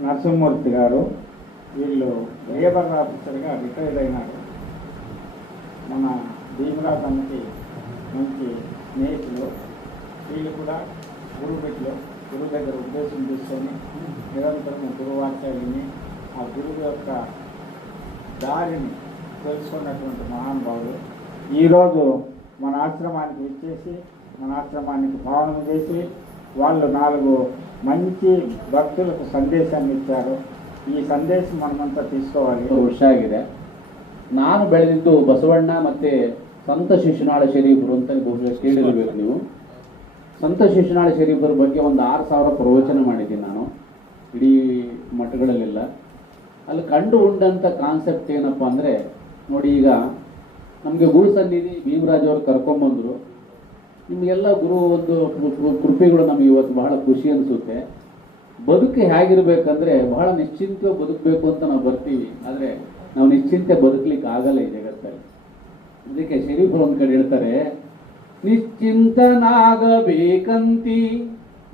నరసింహమూర్తి గారు వీళ్ళు లేబర్ ఆఫీసర్గా రిటైర్ అయినారు. మన భీమరాజ్ అన్నకి మంచి స్నేహితులు. వీళ్ళు కూడా గురువు దగ్గర ఉద్దేశం తీసుకొని నిరంతరం గురువాచార్యుని ఆ గురువు యొక్క దారిని తెలుసుకున్నటువంటి మహానుభావులు ఈరోజు మన ఆశ్రమానికి ఇచ్చేసి మన ఆశ్రమానికి భావన చేసి వాళ్ళు 4 మంచి ಭಕ್ತರಿಗೆ ಸಂದೇಶವನ್ನು ಇಚ್ಚಾರು. ಈ ಸಂದೇಶ మనమంతా తీసుకోవాలి. ವರ್ಷ ಆಗಿದೆ. ನಾನು ಬೆಳೆದಿದ್ದು ಬಸವಣ್ಣ ಮತ್ತು ಸಂತ ಶಿಶುನಾಳ ಶರೀಫರು ಅಂತ ಕೇಳಿರಬೇಕು ನೀವು. ಸಂತ ಶಿಶುನಾಳ ಶರೀಫರ ಬಗ್ಗೆ ಒಂದು 6000 ಪ್ರವಚನ ಮಾಡಿದ್ದೀನಿ ನಾನು ಇಡೀ ಮಠಗಳಲ್ಲೆಲ್ಲ. ಅಲ್ಲಿ ಕಂಡು ಉಂಡಂಥ ಕಾನ್ಸೆಪ್ಟ್ ಏನಪ್ಪ ಅಂದರೆ, ನೋಡಿ ಈಗ ನಮಗೆ ಗುರು ಸನ್ನಿಧಿ ಭೀಮರಾಜ್ ಅವರು ಕರ್ಕೊಂಬಂದರು. ನಿಮಗೆಲ್ಲ ಗುರು ಒಂದು ಕೃಪೆಗಳು ನಮಗೆ ಇವತ್ತು ಬಹಳ ಖುಷಿ ಅನಿಸುತ್ತೆ. ಬದುಕು ಹೇಗಿರ್ಬೇಕಂದ್ರೆ ಬಹಳ ನಿಶ್ಚಿಂತೆ ಬದುಕಬೇಕು ಅಂತ ನಾವು ಬರ್ತೀವಿ, ಆದರೆ ನಾವು ನಿಶ್ಚಿಂತೆ ಬದುಕಲಿಕ್ಕೆ ಆಗಲ್ಲ ಈ ಜಗತ್ತಲ್ಲಿ. ಅದಕ್ಕೆ ಶರೀಫರು ಒಂದು ಕಡೆ ಹೇಳ್ತಾರೆ, ನಿಶ್ಚಿಂತನಾಗಬೇಕಂತಿ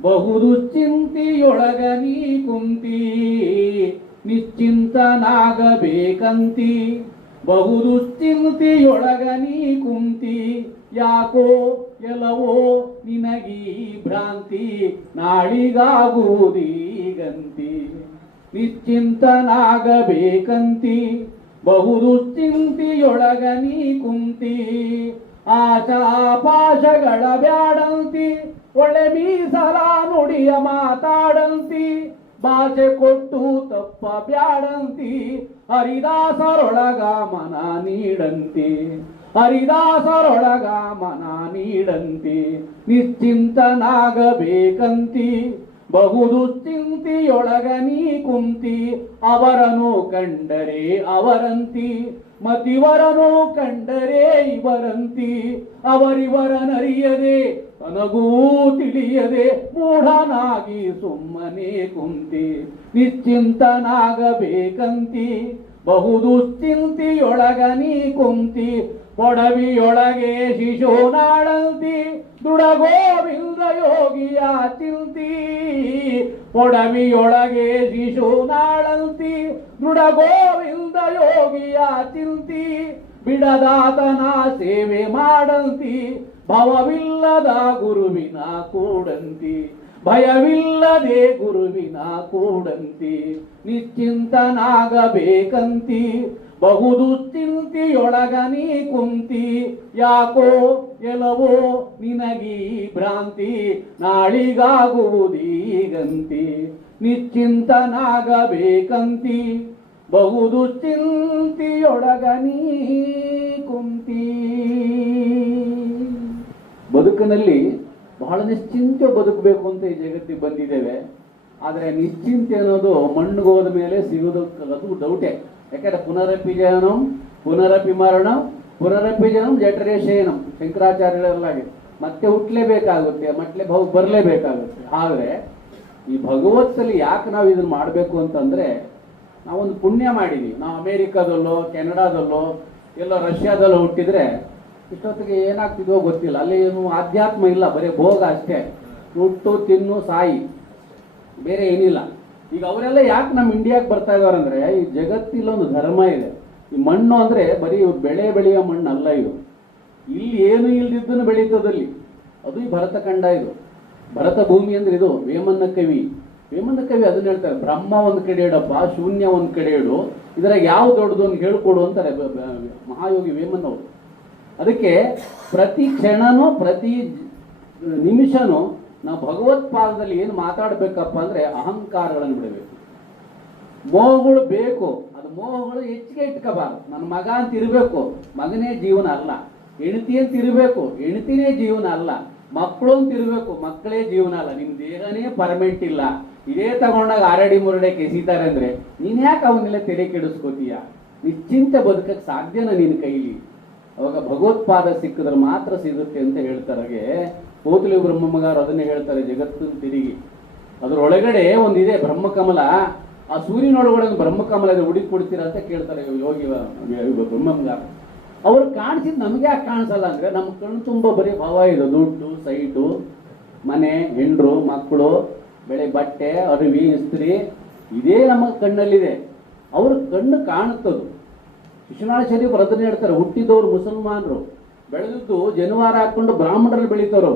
ಬಹುದುಶ್ಚಿಂತೆಯೊಳಗ ನೀ ಕುಂತಿ. ನಿಶ್ಚಿಂತನಾಗಬೇಕಂತಿ ಬಹುದುಶ್ಚಿಂತೆಯೊಳಗ ನೀ ಕುಂತಿ. ಯಾಕೋ ಎಲ್ಲವೋ ನಿನಗೀ ಭ್ರಾಂತಿ, ನಾಳಿಗಾಗುವುದೀಗಂತಿ. ನಿಶ್ಚಿಂತನಾಗಬೇಕಂತಿ ಬಹುದುಶ್ಚಿಂತೆಯೊಳಗ ನೀ ಕುಂತಿ. ಆಶಾಪಾಶಗಳ ಬ್ಯಾಡಂತಿ, ಒಳ್ಳೆ ಮೀಸಲ ನುಡಿಯ ಮಾತಾಡಂತಿ. ಭಾಷೆ ಕೊಟ್ಟು ತಪ್ಪ ಬ್ಯಾಡಂತಿ, ಹರಿದಾಸರೊಳಗ ಮನ ನೀಡಂತಿ. ಹರಿದಾಸರೊಳಗ ಮನ ನೀಡಂತಿ. ನಿಶ್ಚಿಂತನಾಗಬೇಕಂತಿ ಬಹುದುಶ್ಚಿಂತೆಯೊಳಗ ನೀ ಕುಂತಿ. ಅವರನ್ನು ಕಂಡರೆ ಅವರಂತಿ, ಮತಿವರನು ಕಂಡರೆ ಇವರಂತಿ. ಅವರಿವರನರಿಯದೆ ತನಗೂ ತಿಳಿಯದೆ ಮೂಢನಾಗಿ ಸುಮ್ಮನೆ ಕುಂತಿ. ನಿಶ್ಚಿಂತನಾಗಬೇಕಂತಿ ಬಹುದುಶ್ಚಿಂತೆಯೊಳಗ ನೀ ಕುಂತಿ. ಪೊಡವಿಯೊಳಗೆ ಶಿಶುನಾಳಂತಿ, ದುಡಗೋವಿಂದ ಯೋಗಿಯ ಚಿಂತಿ. ಪೊಡವಿಯೊಳಗೆ ಶಿಶುನಾಳಂತಿ, ದೃಢಗೋವಿಂದ ಯೋಗಿಯ ಚಿಂತಿ. ಬಿಡದಾತನ ಸೇವೆ ಮಾಡಂತಿ, ಭವವಿಲ್ಲದ ಗುರುವಿನ ಕೂಡಂತಿ. ಭಯವಿಲ್ಲದೆ ಗುರುವಿನ ಕೂಡಂತಿ. ನಿಶ್ಚಿಂತನಾಗಬೇಕಂತಿ ಬಹುದುಶ್ಚಿಂತೆಯೊಳಗ ನೀ ಕುಂತಿ. ಯಾಕೋ ಎಲ್ಲವೋ ನಿನಗೀ ಭ್ರಾಂತಿ, ನಾಳಿಗಾಗುವುದೀಗಂತಿ. ನಿಶ್ಚಿಂತನಾಗಬೇಕಂತಿ ಬಹುದುಶ್ಚಿಂತೆಯೊಳಗ ನೀ ಕುಂತಿ. ಬದುಕಿನಲ್ಲಿ ಬಹಳ ನಿಶ್ಚಿಂತೆ ಬದುಕಬೇಕು ಅಂತ ಈ ಜಗತ್ತಿಗೆ ಬಂದಿದ್ದೇವೆ. ಆದರೆ ನಿಶ್ಚಿಂತೆ ಅನ್ನೋದು ಮಣ್ಣಿಗೆ ಹೋದ ಮೇಲೆ ಸಿಗೋದು ಡೌಟೇ. ಯಾಕಂದ್ರೆ ಪುನರಪಿ ಜನನಂ ಪುನರಪಿ ಮರಣಂ ಪುನರಪಿ ಜನಂ ಜಠರೇಶಯನಂ ಶಂಕರಾಚಾರ್ಯರಲ್ಲಾಗಿ ಮತ್ತೆ ಹುಟ್ಟಲೇಬೇಕಾಗುತ್ತೆ, ಮತ್ತೆ ಬರಲೇಬೇಕಾಗುತ್ತೆ. ಆದರೆ ಈ ಭಗವತ್ತಲ್ಲಿ ಯಾಕೆ ನಾವು ಇದನ್ನು ಮಾಡಬೇಕು ಅಂತಂದರೆ, ನಾವೊಂದು ಪುಣ್ಯ ಮಾಡಿದ್ದೀವಿ. ನಾವು ಅಮೇರಿಕಾದಲ್ಲೋ ಕೆನಡಾದಲ್ಲೋ ಎಲ್ಲೋ ರಷ್ಯಾದಲ್ಲೋ ಹುಟ್ಟಿದ್ರೆ ಇಷ್ಟೊತ್ತಿಗೆ ಏನಾಗ್ತಿದೋ ಗೊತ್ತಿಲ್ಲ. ಅಲ್ಲಿ ಏನು ಆಧ್ಯಾತ್ಮ ಇಲ್ಲ, ಬರೀ ಭೋಗ ಅಷ್ಟೇ. ಹುಟ್ಟು ತಿನ್ನು ಸಾಯಿ, ಬೇರೆ ಏನಿಲ್ಲ. ಈಗ ಅವರೆಲ್ಲ ಯಾಕೆ ನಮ್ಮ ಇಂಡಿಯಾಕ್ಕೆ ಬರ್ತಾ ಇದಾರೆ ಅಂದರೆ, ಈ ಜಗತ್ತಿಲ್ಲೊಂದು ಧರ್ಮ ಇದೆ. ಈ ಮಣ್ಣು ಅಂದರೆ ಬರೀ ಬೆಳೆ ಬೆಳೆಯೋ ಮಣ್ಣು ಅಲ್ಲ ಇದು. ಇಲ್ಲಿ ಏನು ಇಲ್ದಿದ್ದನ್ನು ಬೆಳೀತದಲ್ಲಿ ಅದು ಈ ಭರತ ಖಂಡ. ಇದು ಭರತ ಭೂಮಿ ಅಂದ್ರೆ ಇದು. ವೇಮನ್ನ ಕವಿ ಅದನ್ನ ಹೇಳ್ತಾರೆ, ಬ್ರಹ್ಮ ಒಂದು ಕಡೆ ಇಡಪ್ಪ, ಶೂನ್ಯ ಒಂದು ಕಡೆ ಇಡು, ಇದರಾಗ ಯಾವ ದೊಡ್ಡದು ಅಂತ ಹೇಳ್ಕೊಡು ಅಂತಾರೆ ಮಹಾಯೋಗಿ ವೇಮನ್ನವರು. ಅದಕ್ಕೆ ಪ್ರತಿ ಕ್ಷಣನೂ ಪ್ರತಿ ನಿಮಿಷನೂ ನಾವು ಭಗವತ್ಪಾದದಲ್ಲಿ ಏನು ಮಾತಾಡಬೇಕಪ್ಪ ಅಂದರೆ ಅಹಂಕಾರಗಳನ್ನು ಬಿಡಬೇಕು. ಮೋಹಗಳು ಬೇಕು, ಅದು ಮೋಹಗಳು ಹೆಚ್ಚಿಗೆ ಇಟ್ಕೋಬಾರ್ದು. ನನ್ನ ಮಗ ಅಂತ ಇರಬೇಕು, ಮಗನೇ ಜೀವನ ಅಲ್ಲ. ಹೆಂಡತಿ ಅಂತ ಇರಬೇಕು, ಹೆಂಡತಿನೇ ಜೀವನ ಅಲ್ಲ. ಮಕ್ಕಳು ಅಂತ ಇರಬೇಕು, ಮಕ್ಕಳೇ ಜೀವನ ಅಲ್ಲ. ನಿಮ್ಮ ದೇಹನೇ ಪರ್ಮನೆಂಟ್ ಇಲ್ಲ. ಇದೇ ತಗೊಂಡಾಗ ಆರಡಿ ಮುರಡೆ ಕೆಸಿತಾರೆ ಅಂದರೆ ನೀನು ಯಾಕೆ ಅವನ್ನೆಲ್ಲ ತೆರೆ ಕೆಡಿಸ್ಕೋತೀಯ? ನಿಶ್ಚಿಂತೆ ಬದುಕಕ್ಕೆ ಸಾಧ್ಯನ ನಿನ್ನ ಕೈಲಿ? ಅವಾಗ ಭಗವತ್ಪಾದ ಸಿಕ್ಕಿದ್ರೆ ಮಾತ್ರ ಸಿಗುತ್ತೆ ಅಂತ ಹೇಳ್ತಾರೆ. ಕೋತಲಿ ಬ್ರಹ್ಮಗಾರು ಅದನ್ನೇ ಹೇಳ್ತಾರೆ, ಜಗತ್ತನ್ನು ತಿರುಗಿ ಅದರೊಳಗಡೆ ಒಂದಿದೆ ಬ್ರಹ್ಮಕಮಲ. ಆ ಸೂರ್ಯನೊಳಗಡೆ ಒಂದು ಬ್ರಹ್ಮಕಮಲ ಇದೆ, ಹುಡುಕಿ ಕೊಡ್ತೀರಾ ಅಂತ ಕೇಳ್ತಾರೆ ಯೋಗಿ ಬ್ರಹ್ಮಗಾರ. ಅವ್ರು ಕಾಣಿಸಿದ್ ನಮಗೆ ಯಾಕೆ ಕಾಣಿಸಲ್ಲ ಅಂದರೆ, ನಮ್ಮ ಕಣ್ಣು ತುಂಬ ಬರೀ ಭಾವ ಇದೆ. ದುಡ್ಡು, ಸೈಟು, ಮನೆ, ಹೆಂಡ್ರು, ಮಕ್ಕಳು, ಬೆಳೆ, ಬಟ್ಟೆ, ಅರಿವಿ, ಇಸ್ತ್ರಿ, ಇದೇ ನಮ್ಮ ಕಣ್ಣಲ್ಲಿದೆ. ಅವ್ರ ಕಣ್ಣು ಕಾಣುತ್ತದು. ವಿಶ್ವನಾಥ ಶರೀಫರು ಅದನ್ನ ಹೇಳ್ತಾರೆ, ಹುಟ್ಟಿದವರು ಮುಸಲ್ಮಾನರು, ಬೆಳೆದಿದ್ದು ಜನಿವಾರ ಹಾಕೊಂಡು ಬ್ರಾಹ್ಮಣರಲ್ಲಿ ಬೆಳೀತವ್ರು.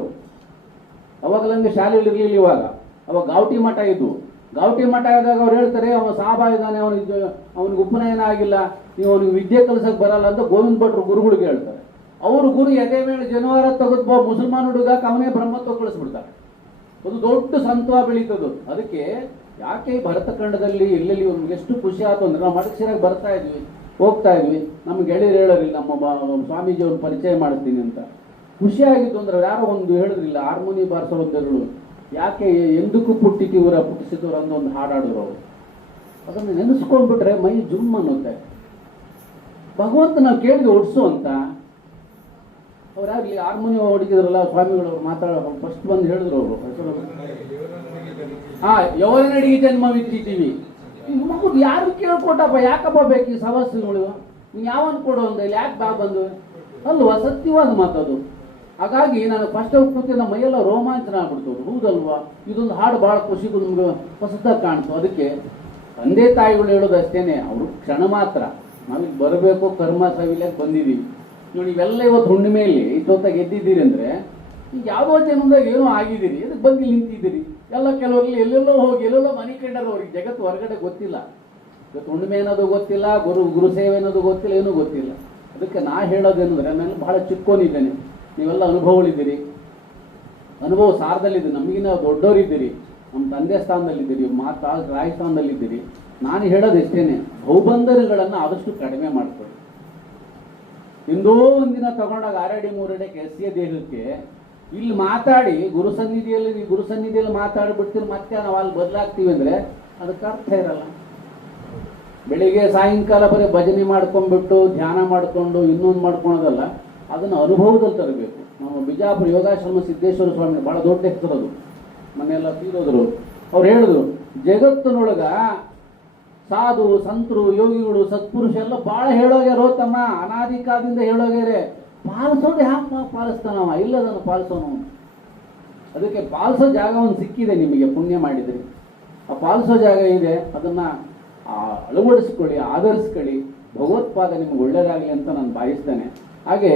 ಅವಾಗಲಂಗೆ ಶಾಲೆಯಲ್ಲಿ ಇರಲಿಲ್ಲ. ಇವಾಗ ಅವಾಗ ಗಾವಟಿ ಮಠ ಇದ್ವು. ಗಾವಟಿ ಮಠ ಆದಾಗ ಅವ್ರು ಹೇಳ್ತಾರೆ, ಅವನು ಸಾಬ ಇದ್ದಾನೆ, ಅವನಿಗೆ ಉಪನಯನ ಆಗಿಲ್ಲ, ನೀವು ಅವನಿಗೆ ವಿದ್ಯೆ ಕಲಿಸಕ್ಕೆ ಬರಲ್ಲ ಅಂತ ಗೋವಿಂದ ಭಟ್ರು ಗುರುಗಳಿಗೆ ಹೇಳ್ತಾರೆ. ಅವರು ಗುರು ಎದೆ ಮೇಲೆ ಜನಿವಾರ ತೆಗೆದು ಮುಸಲ್ಮಾನ್ ಹುಡುಗಾಕ ಅವನೇ ಬ್ರಹ್ಮತ್ವ ಕಳಿಸ್ಬಿಡ್ತಾರೆ. ಒಂದು ದೊಡ್ಡ ಸಂತ್ವ ಬೆಳೀತದು. ಅದಕ್ಕೆ ಯಾಕೆ ಈ ಭರತಖಂಡದಲ್ಲಿ ಎಲ್ಲೆಲ್ಲಿ ಎಷ್ಟು ಖುಷಿ ಆಯ್ತು ಅಂದ್ರೆ, ನಾವು ಮಡಕಶಿರಾಗಿ ಬರ್ತಾ ಇದ್ವಿ, ಹೋಗ್ತಾ ಇದ್ವಿ, ನಮ್ಗೆ ಗೆಳೆಯರು ಹೇಳೋರಿಲ್ಲ, ನಮ್ಮ ಸ್ವಾಮೀಜಿ ಅವ್ರನ್ನ ಪರಿಚಯ ಮಾಡಿಸ್ತೀನಿ ಅಂತ. ಖುಷಿಯಾಗಿದ್ದು ಅಂದ್ರೆ ಯಾರೋ ಒಂದು ಹೇಳಿದ್ರಿಲ್ಲ, ಹಾರ್ಮೋನಿ ಬಾರಿಸೋದ್ದರು ಯಾಕೆ ಎಂದಕ್ಕೂ ಪುಟ್ಟಿತಿವರ ಪುಟ್ಟಿಸಿದವರು ಅನ್ನೋ ಒಂದು ಹಾಡಾಡೋರು ಅವರು. ಅದನ್ನು ನೆನೆಸ್ಕೊಂಡ್ಬಿಟ್ರೆ ಮೈ ಜುಮ್ ಅನ್ನುತ್ತೆ. ಭಗವಂತ ನಾವು ಕೇಳಿದ್ವಿ ಒಡ್ಸು ಅಂತ. ಅವ್ರು ಯಾರು ಇಲ್ಲಿ ಹಾರ್ಮೋನಿಯಂ ಹೊಡಿತಿದ್ರಲ್ಲ ಸ್ವಾಮಿಗಳು, ಅವ್ರು ಮಾತಾಡೋ ಫಸ್ಟ್ ಬಂದು ಹೇಳಿದ್ರು ಅವರು ಹೆಸರು, ಯವರನಡಿಗೆ ಜನ್ಮವಿತ್ತಿದ್ದೀವಿ. ಮಗು ಯಾರು ಕೇಳ್ಕೊಟ್ಟಪ್ಪ, ಯಾಕಪ್ಪ ಬೇಕು ಈ ಸವಸ್ಸುಗಳು, ನೀವು ಯಾವನ್ ಕೊಡು ಅಂದ, ಇಲ್ಲಿ ಯಾಕೆ ಬಾ ಬಂದು ಅಲ್ವಾ? ಸತ್ಯವಾದ ಮಾತದು. ಹಾಗಾಗಿ ನಾನು ಫಸ್ಟ್ ಕೂತಿದ್ದ ಮೈಯೆಲ್ಲ ರೋಮಾಂಚನ ಆಗ್ಬಿಡ್ತದೆ. ಹೌದಲ್ವಾ? ಇದೊಂದು ಹಾಡು ಭಾಳ ಖುಷಿಗೂ ನಮ್ಗೆ ಹೊಸದಾಗಿ ಕಾಣ್ತು. ಅದಕ್ಕೆ ತಂದೆ ತಾಯಿಗಳು ಹೇಳೋದು ಅಷ್ಟೇನೆ, ಅವರು ಕ್ಷಣ ಮಾತ್ರ. ನಾವಿಲ್ಲಿ ಬರಬೇಕು, ಕರ್ಮ ಸವಿಲಕ್ಕೆ ಬಂದಿದ್ದೀವಿ. ನೋಡಿ, ಇವೆಲ್ಲ ಇವತ್ತು ಹುಣ್ಣಿಮೆಯಲ್ಲಿ ಇಷ್ಟೊತ್ತಾಗಿ ಎದ್ದಿದ್ದೀರಿ ಅಂದರೆ ಈಗ ಯಾವುದೋ ಜನದಾಗ ಏನೋ ಆಗಿದ್ದೀರಿ, ಅದಕ್ಕೆ ಬಂದು ನಿಂತಿದ್ದೀರಿ. ಎಲ್ಲ ಕೆಲವರಲ್ಲಿ ಎಲ್ಲೆಲ್ಲೋ ಹೋಗಿ ಎಲ್ಲೆಲ್ಲೋ ಮನೆ ಕಂಡರು. ಅವ್ರಿಗೆ ಜಗತ್ತು ಹೊರಗಡೆ ಗೊತ್ತಿಲ್ಲ. ಇವತ್ತು ಹುಣ್ಣಿಮೆ ಅನ್ನೋದು ಗೊತ್ತಿಲ್ಲ, ಗುರು ಸೇವೆ ಅನ್ನೋದು ಗೊತ್ತಿಲ್ಲ, ಏನೂ ಗೊತ್ತಿಲ್ಲ. ಅದಕ್ಕೆ ನಾ ಹೇಳೋದೇನೆಂದರೆ, ನಾನು ಬಹಳ ಚಿಕ್ಕೋನಿದ್ದೇನೆ, ನೀವೆಲ್ಲ ಅನುಭವಗಳಿದ್ದೀರಿ, ಅನುಭವ ಸಾರದಲ್ಲಿದ್ದೀರಿ, ನಮಗಿನ್ನ ದೊಡ್ಡವರಿದ್ದೀರಿ, ನಮ್ಮ ತಂದೆ ಸ್ಥಾನದಲ್ಲಿದ್ದೀರಿ, ರಾಯ ಸ್ಥಾನದಲ್ಲಿದ್ದೀರಿ. ನಾನು ಹೇಳೋದು ಎಷ್ಟೇನೆ, ಬಹುಬಂಧನಗಳನ್ನು ಆದಷ್ಟು ಕಡಿಮೆ ಮಾಡ್ಕೊಳ್ಳಿ. ಇಂದೋ ಒಂದಿನ ತಗೊಂಡಾಗ 6 ಅಡಿ 3 ಅಡಿ ಕೆಸಿಯ ದೇಹಕ್ಕೆ ಇಲ್ಲಿ ಮಾತಾಡಿ ಗುರು ಸನ್ನಿಧಿಯಲ್ಲಿ ಮಾತಾಡ್ಬಿಡ್ತೀವಿ, ಮತ್ತೆ ನಾವು ಅಲ್ಲಿ ಬದಲಾಗ್ತೀವಿ ಅಂದರೆ ಅದಕ್ಕೆ ಅರ್ಥ ಇರಲ್ಲ. ಬೆಳಿಗ್ಗೆ ಸಾಯಂಕಾಲ ಬರೀ ಭಜನೆ ಮಾಡ್ಕೊಂಡ್ಬಿಟ್ಟು ಧ್ಯಾನ ಮಾಡಿಕೊಂಡು ಇನ್ನೊಂದು ಮಾಡ್ಕೊಳೋದಲ್ಲ, ಅದನ್ನು ಅನುಭವದಲ್ಲಿ ತರಬೇಕು. ನಮ್ಮ ಬಿಜಾಪುರ ಯೋಗಾಶ್ರಮ ಸಿದ್ದೇಶ್ವರ ಸ್ವಾಮಿ ಭಾಳ ದೊಡ್ಡ ಹೆಸರದು, ಮನೆಯೆಲ್ಲ ತೀರೋದ್ರು. ಅವ್ರು ಹೇಳಿದ್ರು, ಜಗತ್ತಿನೊಳಗ ಸಾಧು ಸಂತರು ಯೋಗಿಗಳು ಸತ್ಪುರುಷ ಎಲ್ಲ ಭಾಳ ಹೇಳೋಗ್ಯಾರೋ ತಮ್ಮ, ಅನಾದಿ ಕಾಲದಿಂದ ಹೇಳೋಗ್ಯಾರೆ. ಪಾಲಿಸೋದು ಹ್ಯಾಕೆ ಪಾಲಿಸ್ತಾನವ? ಇಲ್ಲದನ್ನು ಪಾಲಿಸೋನು. ಅದಕ್ಕೆ ಪಾಲಿಸೋ ಜಾಗ ಒಂದು ಸಿಕ್ಕಿದೆ ನಿಮಗೆ, ಪುಣ್ಯ ಮಾಡಿದ್ರಿ. ಆ ಪಾಲಿಸೋ ಜಾಗ ಇದೆ, ಅದನ್ನು ಅಳವಡಿಸ್ಕೊಳ್ಳಿ, ಆಧರಿಸ್ಕೊಳ್ಳಿ. ಭಗವತ್ಪಾದ ನಿಮ್ಗೆ ಒಳ್ಳೇದಾಗಲಿ ಅಂತ ನಾನು ಭಾವಿಸ್ತೇನೆ. ಹಾಗೆ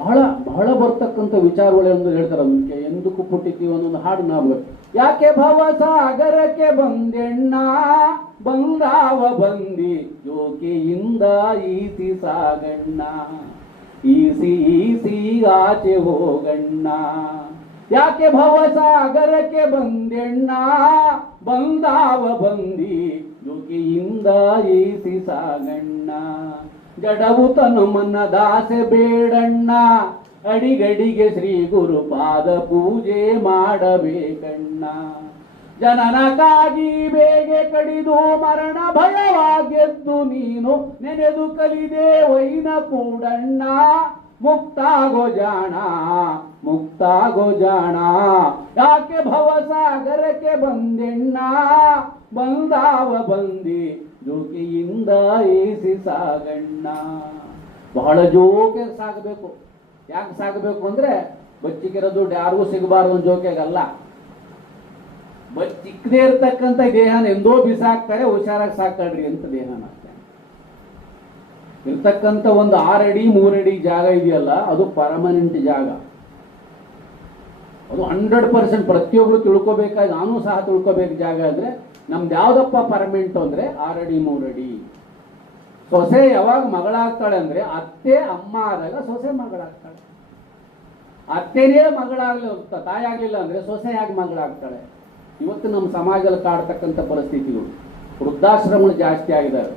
ಬಹಳ ಬಹಳ ಬರ್ತಕ್ಕಂಥ ವಿಚಾರಗಳು ಎಂದು ಹೇಳ್ತಾರೆ. ಅದಕ್ಕೆ ಎಂದಕ್ಕೂ ಪುಟ್ಟಿತೀವಿ ಅನ್ನೊಂದು ಹಾಡು ನಾವು, ಯಾಕೆ ಭವಸಾಗರಕ್ಕೆ ಬಂದೆಣ್ಣ ಬಂದಾವ ಬಂದಿ ಯೋಗಿಯಿಂದ ಈಸಿ ಸಾಗಣ್ಣ, ಈಸಿ ಆಚೆ ಹೋಗಣ್ಣ. ಯಾಕೆ ಭವಸಾಗರಕ್ಕೆ ಬಂದೆಣ್ಣ ಬಂದಾವ ಬಂದಿ ಯೋಗಿಯಿಂದ ಈಸಿ ಸಾಗಣ್ಣ. ಜಡವು ತನು ಮನ್ನ ದಾಸೆ ಬೇಡಣ್ಣ, ಅಡಿಗಡಿಗೆ ಶ್ರೀ ಗುರು ಪಾದ ಪೂಜೆ ಮಾಡಬೇಕಣ್ಣ. ಜನನಕ್ಕಾಗಿ ಬೇಗೆ ಕಡಿದು ಮರಣ ಭಯವಾಗೆದ್ದು ನೀನು ನೆನೆದು ಕಲಿದೆ ವೈನ ಕೂಡಣ್ಣ. ಮುಕ್ತಾಗೋ ಜಾಣ, ಯಾಕೆ ಭವಸಾಗರಕ್ಕೆ ಬಂದೆಣ್ಣ ಬಂದಾವ ಬಂದಿ ಜೋಕಿಯಿಂದ ಏಸಿ ಸಾಗಣ್ಣ. ಬಹಳ ಜೋಕೆ ಸಾಗಬೇಕು. ಯಾಕೆ ಸಾಗಬೇಕು ಅಂದರೆ, ಬಚ್ಚಿಗಿರೋ ದುಡ್ಡು ಯಾರಿಗೂ ಸಿಗಬಾರ್ದು ಒಂದು ಜೋಕೆಗಲ್ಲ. ಚಿಕ್ಕದೇ ಇರ್ತಕ್ಕಂಥ ದೇಹನ ಎಂದೋ ಬಿಸಾಕ್ತಾರೆ, ಹುಷಾರಾಗಿ ಸಾಕಾಡ್ರಿ ಅಂತ ದೇಹನ. ಇರ್ತಕ್ಕಂಥ ಒಂದು 6 ಅಡಿ 3 ಅಡಿ ಜಾಗ ಇದೆಯಲ್ಲ, ಅದು ಪರ್ಮನೆಂಟ್ ಜಾಗ. ಅದು 100% ಪ್ರತಿಯೊಬ್ಬರು ತಿಳ್ಕೊಬೇಕಾಗಿ, ನಾನು ಸಹ ತಿಳ್ಕೊಬೇಕು ಜಾಗ ಅಂದರೆ ನಮ್ದು ಯಾವುದಪ್ಪ ಪರ್ಮನೆಂಟ್ ಅಂದರೆ 6 ಅಡಿ 3 ಅಡಿ. ಸೊಸೆ ಯಾವಾಗ ಮಗಳಾಗ್ತಾಳೆ ಅಂದರೆ, ಅತ್ತೆ ಅಮ್ಮ ಆದಾಗ ಸೊಸೆ ಮಗಳಾಗ್ತಾಳೆ. ಅತ್ತೆನೇ ಮಗಳಾಗ್ಲಿ, ತಾಯಿ ಆಗಲಿಲ್ಲ ಅಂದರೆ ಸೊಸೆ ಯಾಕೆ ಮಗಳಾಗ್ತಾಳೆ? ಇವತ್ತು ನಮ್ಮ ಸಮಾಜದಲ್ಲಿ ಕಾಡ್ತಕ್ಕಂಥ ಪರಿಸ್ಥಿತಿಗಳು, ವೃದ್ಧಾಶ್ರಮಗಳು ಜಾಸ್ತಿ ಆಗಿದ್ದಾವೆ.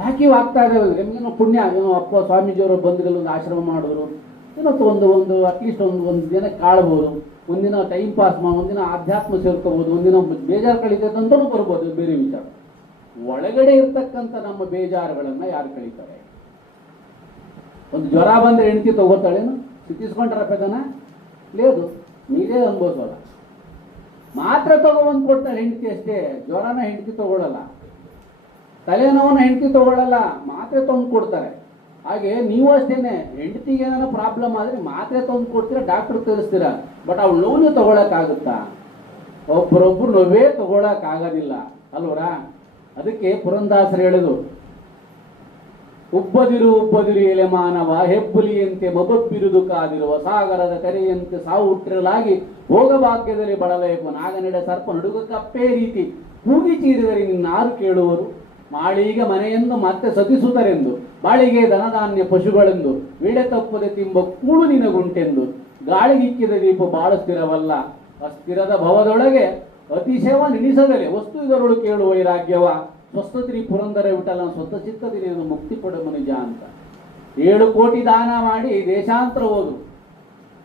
ಯಾಕೆ ಇವು ಆಗ್ತಾ ಇದ್ದಾವೆ ಅಂದರೆ, ಏನೋ ಪುಣ್ಯ, ಏನೋ ಅಪ್ಪ ಸ್ವಾಮೀಜಿಯವರು ಬಂದಿರಲ್ಲ, ಒಂದು ಆಶ್ರಮ ಮಾಡಿದ್ರು, ಏನೋ ಒಂದು ಅಟ್ಲೀಸ್ಟ್ ಒಂದು ದಿನ ಕಾಳ್ಬೋದು, ಒಂದಿನ ಟೈಮ್ ಪಾಸ್ ಮಾಡಿ, ಒಂದಿನ ಆಧ್ಯಾತ್ಮ ಸೇರ್ಕೋಬೋದು, ಒಂದಿನ ಬೇಜಾರು ಕಳೀತೈತೆ ಅಂತಲೂ ಬರ್ಬೋದು. ಬೇರೆ ವಿಚಾರ, ಒಳಗಡೆ ಇರ್ತಕ್ಕಂಥ ನಮ್ಮ ಬೇಜಾರುಗಳನ್ನು ಯಾರು ಕಳೀತಾರೆ? ಒಂದು ಜ್ವರ ಬಂದರೆ ಹೆಂಡತಿ ತಗೋತಾಳೇನು? ಸಿಕ್ಕಿಸ್ಕೊಂಡ್ರ ಪೆದನ ಲೇದು, ನೀರೇ ಅನ್ಬೋಸಲ್ಲ. ಮಾತ್ರೆ ತಗೊಬಂದು ಕೊಡ್ತಾಳೆ ಹೆಂಡತಿ ಅಷ್ಟೇ, ಜ್ವರನ ಹೆಂಡತಿ ತಗೊಳ್ಳಲ್ಲ, ತಲೆನೋವನ್ನ ಹೆಂಡತಿ ತಗೊಳ್ಳಲ್ಲ, ಮಾತ್ರೆ ತಂದು ಕೊಡ್ತಾರೆ. ಹಾಗೆ ನೀವು ಅಷ್ಟೇನೆ, ಹೆಂಡತಿಗೆ ಏನಾರ ಪ್ರಾಬ್ಲಮ್ ಆದರೆ ಮಾತ್ರೆ ತಂದು ಕೊಡ್ತೀರಾ, ಡಾಕ್ಟ್ರ್ ತೋರಿಸ್ತೀರಾ, ಬಟ್ ಅವಳು ನೋವು ತಗೊಳಕ್ಕಾಗುತ್ತಾ? ಒಬ್ಬರೊಬ್ರು ನೋವೇ ತಗೊಳಕ್ ಆಗೋದಿಲ್ಲ ಅಲ್ವರಾ. ಅದಕ್ಕೆ ಪುರಂದಾಸರು ಹೇಳಿದ್ರು, ಉಬ್ಬದಿರು ಎಲೆ ಮಾನವ ಹೆಬ್ಬುಲಿಯಂತೆ ಮಬಬ್ಬಿರುದು ಕಾದಿರುವ ಸಾಗರದ ಕರೆಯಂತೆ ಸಾವು ಹುಟ್ಟಿರಲಾಗಿ ಭೋಗಭಾಗ್ಯದಲ್ಲಿ ಬಳಲೇಕು ನಾಗನೆಡೆ ಸರ್ಪ ನಡುಗಕ್ಕಪ್ಪೇ ರೀತಿ ಕೂಗಿ ಚೀರಿದರೆ ನಿನ್ನಾರು ಕೇಳುವರು. ಮಾಳಿಗೆ ಮನೆಯೆಂದು ಮತ್ತೆ ಸತಿಸುತ್ತರೆಂದು ಬಾಳಿಗೆ ಧನಧಾನ್ಯ ಪಶುಗಳೆಂದು ವಿಳೆ ತಪ್ಪದೆ ತಿಂಬ ಕೂಳು ನಿನಗುಂಟೆಂದು ಗಾಳಿಗಿಕ್ಕಿದ ದೀಪ ಬಾಳ ಸ್ಥಿರವಲ್ಲ ಅಸ್ಥಿರದ ಭವದೊಳಗೆ ಅತಿಶಯವ ನೆನೆಸದರೆ ವಸ್ತು ಇದರೊಳು ಕೇಳುವ ವೈರಾಗ್ಯವ ಸ್ವಸ್ಥತ್ರಿ ಪುರಂದರ ವಿಠಲ ಸ್ವತಃ ಚಿತ್ತದಿನ ಮುಕ್ತಿ ಪಡುವ ನಿಜ ಅಂತ 7 ಕೋಟಿ ದಾನ ಮಾಡಿ ದೇಶಾಂತರ ಹೋದ್ರು